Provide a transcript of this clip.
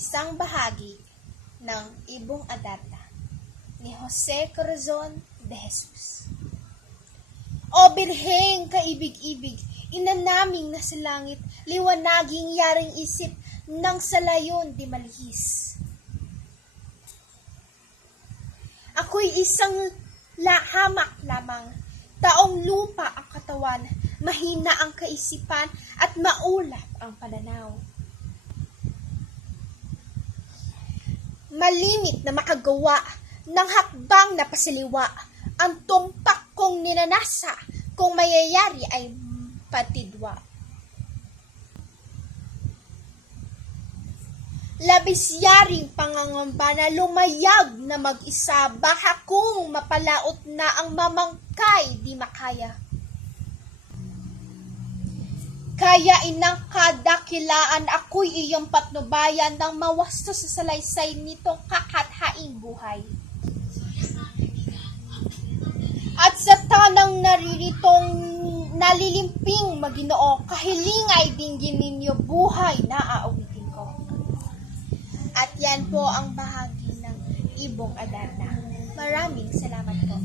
isang bahagi ng Ibong Adarna ni Jose Corazon de Jesus. O Birheng kaibig-ibig, ina naming nasa langit, liwanaging yaring isip ng salayon di malihis. Ako'y isang hamak lamang, taong lupa ang katawan, mahina ang kaisipan at maulap ang pananaw. Malimit na makagawa ng hakbang na pasaliwa, ang tumpak kong ninanasa kung mayayari ay patidwa. Labis yaring pangangamba na lumayag na mag-isa, baka kung mapalaot na ang mamangkay di makaya. Kaya inang kadakilaan ako'y iyong patnubayan nang mawasto sa salaysay nitong kakathaing buhay. At sa tanang narirитong nalilimping Maginoo, kahilingay dinggin ninyo buhay na aawitin ko. At yan po ang bahagi ng Ibong Adarna. Maraming salamat po.